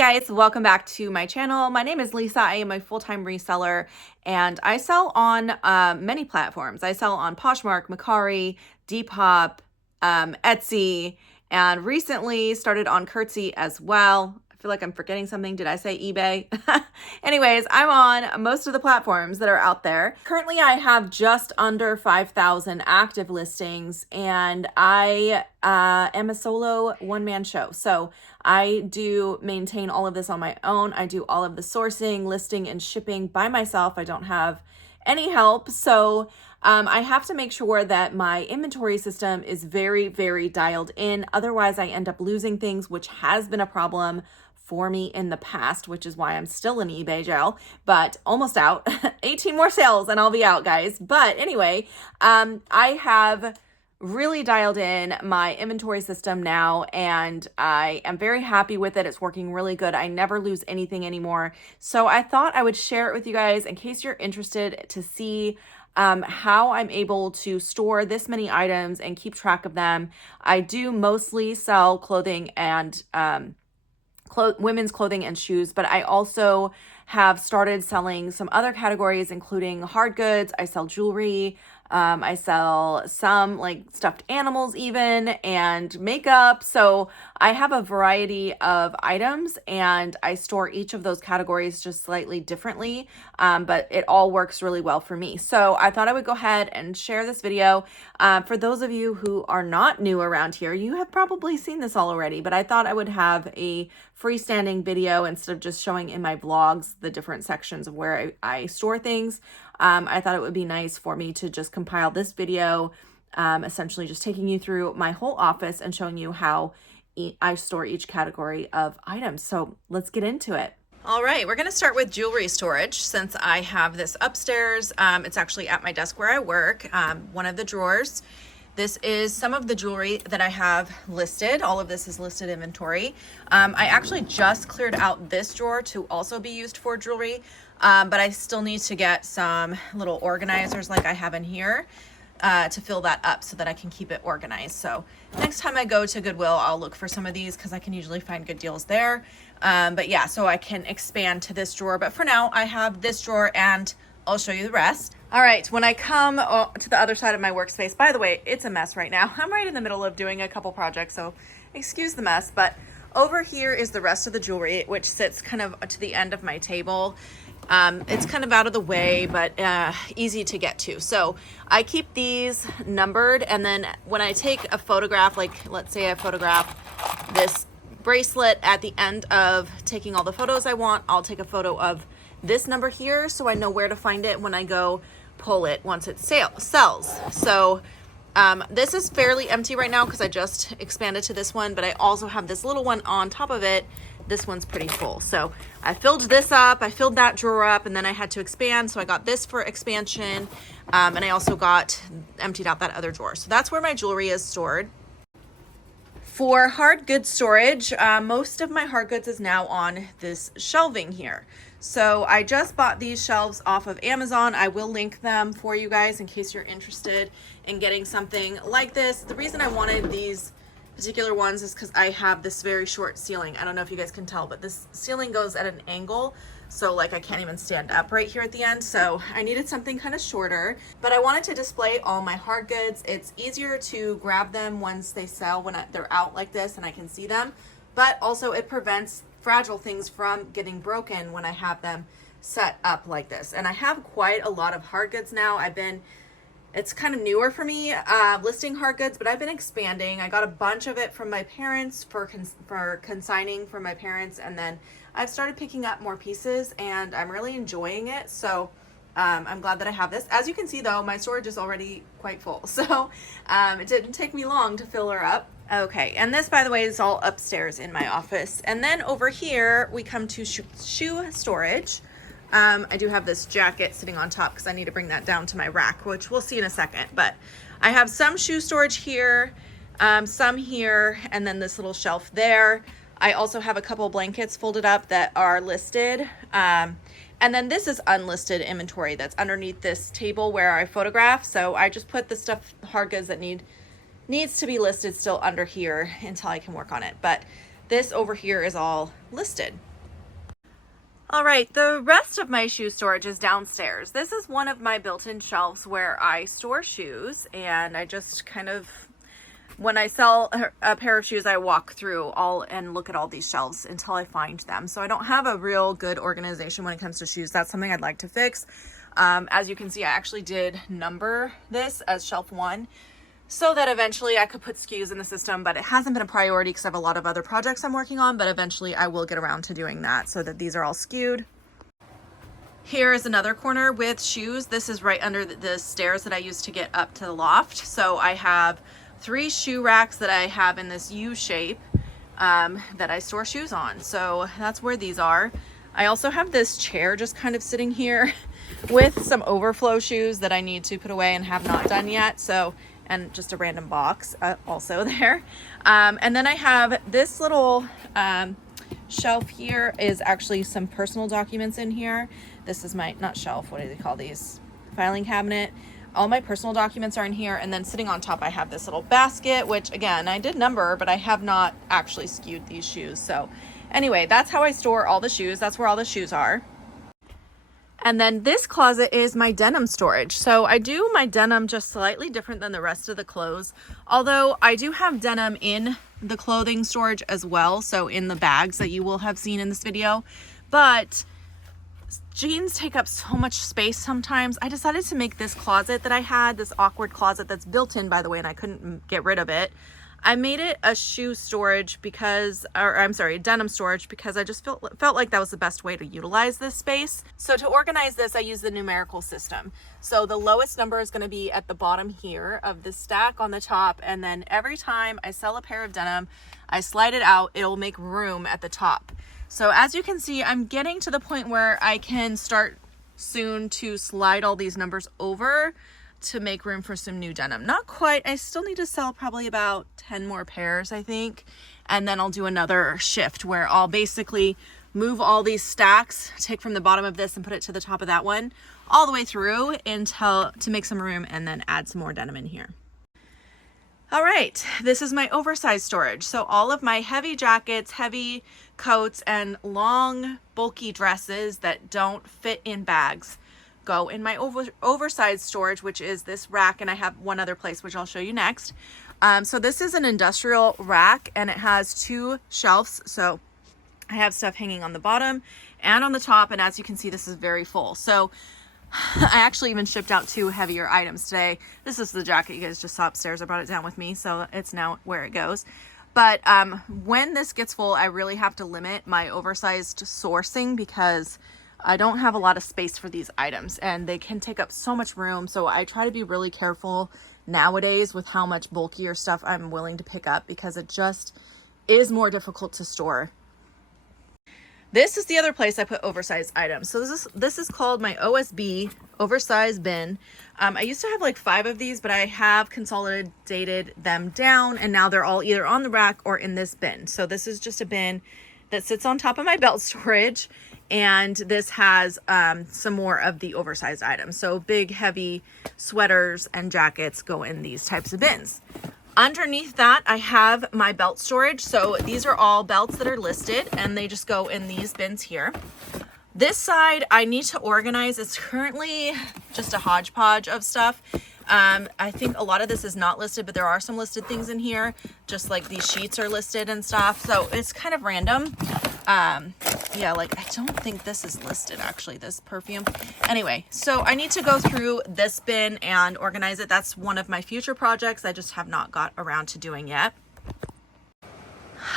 guys, welcome back to my channel. My name is Lisa. I am a full-time reseller and I sell on many platforms. I sell on Poshmark, Mercari, Depop, Etsy, and recently started on Curtsy as well. I feel like I'm forgetting something. Did I say eBay? Anyways, I'm on most of the platforms that are out there. Currently, I have just under 5,000 active listings, and I am a solo one-man show. So I do maintain all of this on my own. I do all of the sourcing, listing, and shipping by myself. I don't have any help. So I have to make sure that my inventory system is very, very dialed in. Otherwise, I end up losing things, which has been a problem for me in the past, which is why I'm still in eBay jail, but almost out. 18 more sales and I'll be out, guys. But anyway, I have really dialed in my inventory system now, and I am very happy with it. It's working really good. I never lose anything anymore. So I thought I would share it with you guys in case you're interested to see how I'm able to store this many items and keep track of them. I do mostly sell clothing and women's clothing and shoes, but I also have started selling some other categories, including hard goods. I sell jewelry. I sell some like stuffed animals even, and makeup. So I have a variety of items and I store each of those categories just slightly differently, but it all works really well for me. So I thought I would go ahead and share this video. For those of you who are not new around here, you have probably seen this all already, but I thought I would have a freestanding video instead of just showing in my vlogs the different sections of where I store things. I thought it would be nice for me to just compile this video, essentially just taking you through my whole office and showing you how I store each category of items. So let's get into it. All right, we're gonna start with jewelry storage since I have this upstairs. It's actually at my desk where I work, one of the drawers. This is some of the jewelry that I have listed. All of this is listed inventory. I actually just cleared out this drawer to also be used for jewelry, but I still need to get some little organizers like I have in here to fill that up so that I can keep it organized. So next time I go to Goodwill, I'll look for some of these because I can usually find good deals there. But yeah, so I can expand to this drawer. But for now, I have this drawer and I'll show you the rest. All right, when I come to the other side of my workspace, by the way, it's a mess right now. I'm right in the middle of doing a couple projects, so excuse the mess, but over here is the rest of the jewelry, which sits kind of to the end of my table. It's kind of out of the way, but easy to get to. So I keep these numbered, and then when I take a photograph, like let's say I photograph this bracelet, at the end of taking all the photos I want, I'll take a photo of this number here so I know where to find it when I go pull it once it sells. So this is fairly empty right now because I just expanded to this one, but I also have this little one on top of it. This one's pretty full. So I filled this up, I filled that drawer up, and then I had to expand. So I got this for expansion, and I also emptied out that other drawer. So that's where my jewelry is stored. For hard goods storage, most of my hard goods is now on this shelving here. So I just bought these shelves off of Amazon. I will link them for you guys in case you're interested in getting something like this. The reason I wanted these particular ones is because I have this very short ceiling. I don't know if you guys can tell, but this ceiling goes at an angle. So like I can't even stand up right here at the end. So I needed something kind of shorter, but I wanted to display all my hard goods. It's easier to grab them once they sell when they're out like this and I can see them, but also it prevents fragile things from getting broken when I have them set up like this. And I have quite a lot of hard goods now. It's kind of newer for me listing hard goods, but I've been expanding. I got a bunch of it from my parents for consigning from my parents, and then I've started picking up more pieces and I'm really enjoying it. So I'm glad that I have this. As you can see though, my storage is already quite full. So it didn't take me long to fill her up. Okay, and this, by the way, is all upstairs in my office. And then over here, we come to shoe storage. I do have this jacket sitting on top because I need to bring that down to my rack, which we'll see in a second. But I have some shoe storage here, some here, and then this little shelf there. I also have a couple blankets folded up that are listed. And then this is unlisted inventory that's underneath this table where I photograph. So I just put the stuff, hard goods that needs to be listed still under here until I can work on it. But this over here is all listed. All right, the rest of my shoe storage is downstairs. This is one of my built-in shelves where I store shoes, and I just kind of, when I sell a pair of shoes, I walk through all and look at all these shelves until I find them. So I don't have a real good organization when it comes to shoes. That's something I'd like to fix. As you can see, I actually did number this as shelf 1 so that eventually I could put SKUs in the system, but it hasn't been a priority because I have a lot of other projects I'm working on, but eventually I will get around to doing that so that these are all skewed. Here is another corner with shoes. This is right under the stairs that I used to get up to the loft. So I have 3 shoe racks that I have in this U shape that I store shoes on. So that's where these are. I also have this chair just kind of sitting here with some overflow shoes that I need to put away and have not done yet. So, and just a random box also there. And then I have this little shelf here is actually some personal documents in here. This is my, not shelf, what do they call these? Filing cabinet. All my personal documents are in here. And then sitting on top, I have this little basket, which again, I did number, but I have not actually skewed these shoes. So anyway, that's how I store all the shoes. That's where all the shoes are. And then this closet is my denim storage. So I do my denim just slightly different than the rest of the clothes. Although I do have denim in the clothing storage as well. So in the bags that you will have seen in this video. But jeans take up so much space sometimes. I decided to make this closet that I had, this awkward closet that's built in, by the way, and I couldn't get rid of it. I made it a shoe storage because, or I'm sorry, denim storage, because I just felt like that was the best way to utilize this space. So to organize this, I use the numerical system. So the lowest number is going to be at the bottom here of the stack on the top. And then every time I sell a pair of denim, I slide it out, it'll make room at the top. So as you can see, I'm getting to the point where I can start soon to slide all these numbers over to make room for some new denim. Not quite, I still need to sell probably about 10 more pairs, I think. And then I'll do another shift where I'll basically move all these stacks, take from the bottom of this and put it to the top of that one, all the way through until to make some room and then add some more denim in here. All right, this is my oversized storage. So all of my heavy jackets, heavy coats, and long bulky dresses that don't fit in bags go in my oversized storage, which is this rack, and I have one other place which I'll show you next. So this is an industrial rack and it has 2 shelves. So I have stuff hanging on the bottom and on the top, and as you can see, this is very full. So I actually even shipped out 2 heavier items today. This is the jacket you guys just saw upstairs. I brought it down with me, so it's now where it goes. But when this gets full, I really have to limit my oversized sourcing because I don't have a lot of space for these items and they can take up so much room. So I try to be really careful nowadays with how much bulkier stuff I'm willing to pick up because it just is more difficult to store. This is the other place I put oversized items. So this is called my OSB oversized bin. I used to have like 5 of these, but I have consolidated them down and now they're all either on the rack or in this bin. So this is just a bin that sits on top of my belt storage. And this has some more of the oversized items. So big, heavy sweaters and jackets go in these types of bins. Underneath that, I have my belt storage. So these are all belts that are listed and they just go in these bins here. This side I need to organize. It's currently just a hodgepodge of stuff. I think a lot of this is not listed, but there are some listed things in here, just like these sheets are listed and stuff. So it's kind of random. Yeah, like I don't think this is listed actually, this perfume. Anyway, so I need to go through this bin and organize it. That's one of my future projects I just have not got around to doing yet.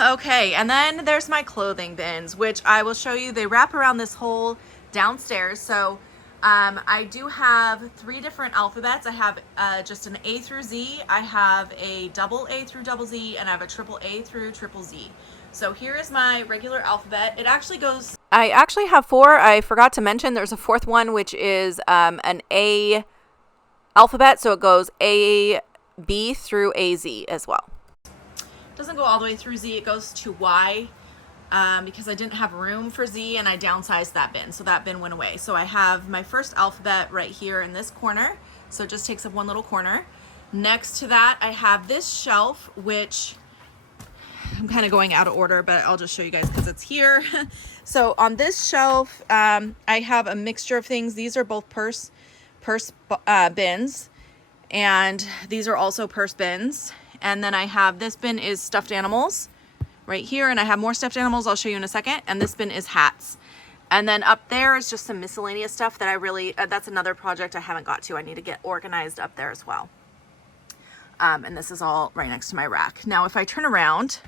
Okay, and then there's my clothing bins, which I will show you. They wrap around this whole downstairs. So I do have 3 different alphabets. I have just an A through Z, I have a double A through double Z, and I have a triple A through triple Z. So here is my regular alphabet. It actually goes... I actually have 4. I forgot to mention there's a 4th one, which is an A alphabet. So it goes A, B through AZ as well. It doesn't go all the way through Z. It goes to Y. Because I didn't have room for Z and I downsized that bin. So that bin went away. So I have my first alphabet right here in this corner. So it just takes up one little corner. Next to that, I have this shelf, which I'm kind of going out of order, but I'll just show you guys because it's here. So on this shelf, I have a mixture of things. These are both purse bins, and these are also purse bins. And then I have, this bin is stuffed animals right here, and I have more stuffed animals I'll show you in a second. And this bin is hats. And then up there is just some miscellaneous stuff that I really, that's another project I haven't got to. I need to get organized up there as well. And this is all right next to my rack. Now, if I turn around,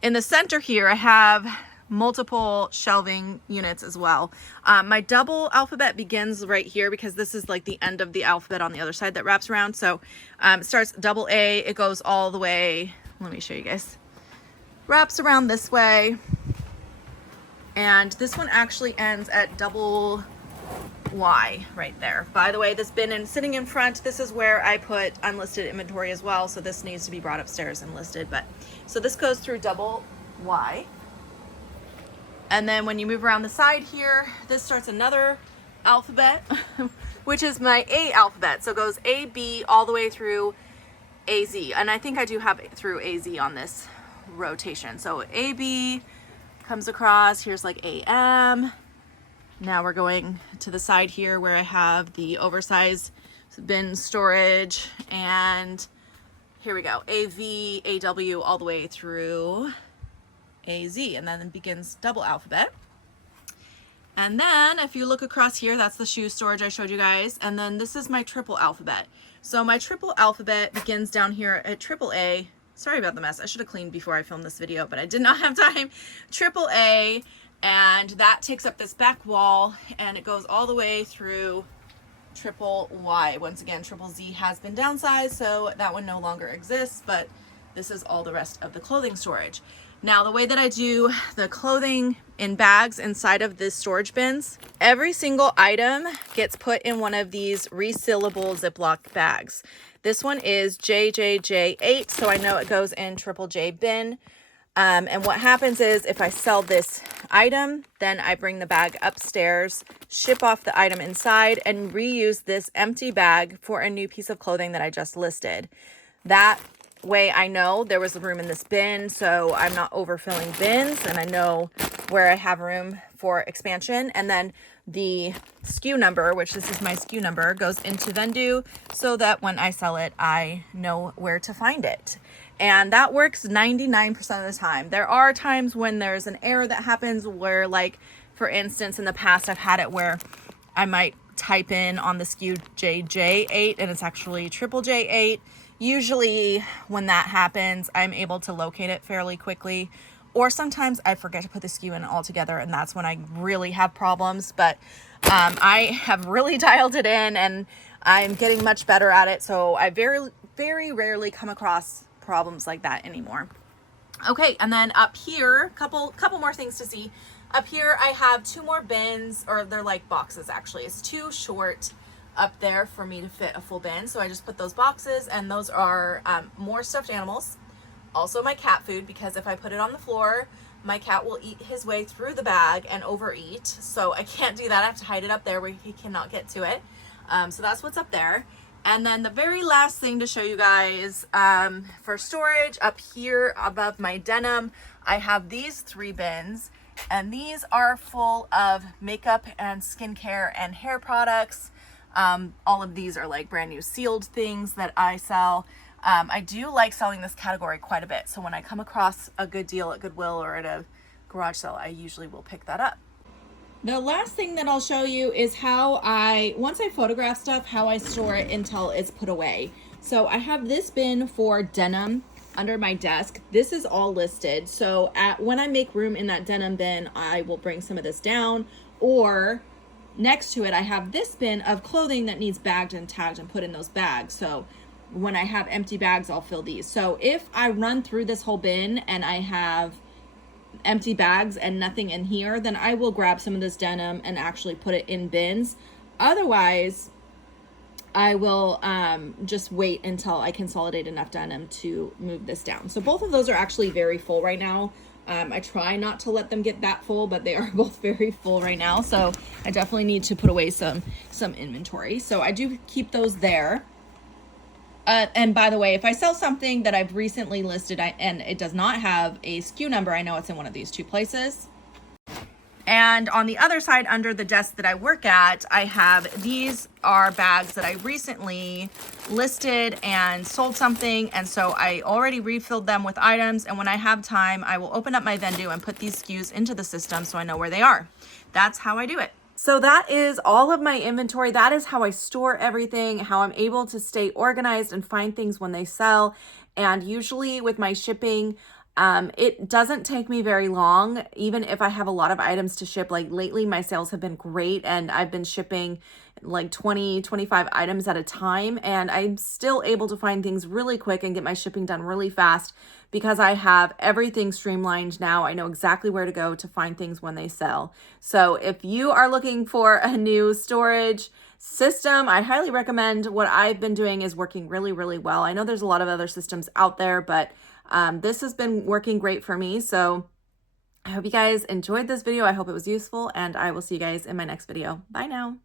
in the center here, I have multiple shelving units as well. My double alphabet begins right here because this is like the end of the alphabet on the other side that wraps around. So it starts double A, it goes all the way, let me show you guys, wraps around this way. And this one actually ends at double Y right there. By the way, this bin and sitting in front, this is where I put unlisted inventory as well. So this needs to be brought upstairs and listed. But so this goes through double Y. And then when you move around the side here, this starts another alphabet, which is my A alphabet. So it goes A, B, all the way through AZ. And I think I do have through AZ on this rotation. So AB comes across, here's like AM. Now we're going to the side here where I have the oversized bin storage, and here we go, AV, AW, all the way through AZ, and then it begins double alphabet. And then if you look across here, that's the shoe storage I showed you guys, and then this is my triple alphabet. So my triple alphabet begins down here at triple A. Sorry about the mess, I should have cleaned before I filmed this video, but I did not have time. Triple A, and that takes up this back wall, and it goes all the way through triple Y. Once again, triple Z has been downsized, so that one no longer exists, but this is all the rest of the clothing storage. Now, the way that I do the clothing in bags inside of the storage bins, every single item gets put in one of these resealable Ziploc bags. This one is JJJ8, so I know it goes in triple J bin. And what happens is if I sell this item, then I bring the bag upstairs, ship off the item inside, and reuse this empty bag for a new piece of clothing that I just listed. That way I know there was room in this bin, so I'm not overfilling bins, and I know where I have room for expansion. And then the SKU number, which this is my SKU number, goes into Vendu so that when I sell it, I know where to find it. And that works 99% of the time. There are times when there's an error that happens where, like, for instance, in the past, I've had it where I might type in on the SKU JJ8 and it's actually triple J8. Usually when that happens, I'm able to locate it fairly quickly. Or sometimes I forget to put the SKU in altogether, and that's when I really have problems. But I have really dialed it in, and I'm getting much better at it. So I very, very rarely come across problems like that anymore. Okay, and then up here, couple more things to see. Up here I have two more bins, or they're like boxes actually. It's too short up there for me to fit a full bin, so I just put those boxes, and those are more stuffed animals. Also my cat food, because if I put it on the floor, my cat will eat his way through the bag and overeat, so I can't do that. I have to hide it up there where he cannot get to it. So that's what's up there. And then the very last thing to show you guys for storage, up here above my denim, I have these three bins, and these are full of makeup and skincare and hair products. All of these are like brand new sealed things that I sell. I do like selling this category quite a bit, so when I come across a good deal at Goodwill or at a garage sale, I usually will pick that up. The last thing that I'll show you is how once I photograph stuff, how I store it until it's put away. So I have this bin for denim under my desk. This is all listed. So when I make room in that denim bin, I will bring some of this down, or next to it, I have this bin of clothing that needs bagged and tagged and put in those bags. So when I have empty bags, I'll fill these. So if I run through this whole bin and I have empty bags and nothing in here, then I will grab some of this denim and actually put it in bins. Otherwise, I will just wait until I consolidate enough denim to move this down. So both of those are actually very full right now. I try not to let them get that full, but they are both very full right now. So I definitely need to put away some inventory. So I do keep those there. And by the way, if I sell something that I've recently listed and it does not have a SKU number, I know it's in one of these two places. And on the other side, under the desk that I work at, I have, these are bags that I recently listed and sold something. And so I already refilled them with items. And when I have time, I will open up my Vendu and put these SKUs into the system so I know where they are. That's how I do it. So that is all of my inventory. That is how I store everything, how I'm able to stay organized and find things when they sell. And usually with my shipping, it doesn't take me very long, even if I have a lot of items to ship. Like lately, my sales have been great and I've been shipping like 20, 25 items at a time. And I'm still able to find things really quick and get my shipping done really fast because I have everything streamlined now. I know exactly where to go to find things when they sell. So if you are looking for a new storage system, I highly recommend what I've been doing is working really, really well. I know there's a lot of other systems out there, but this has been working great for me. So I hope you guys enjoyed this video. I hope it was useful, and I will see you guys in my next video. Bye now.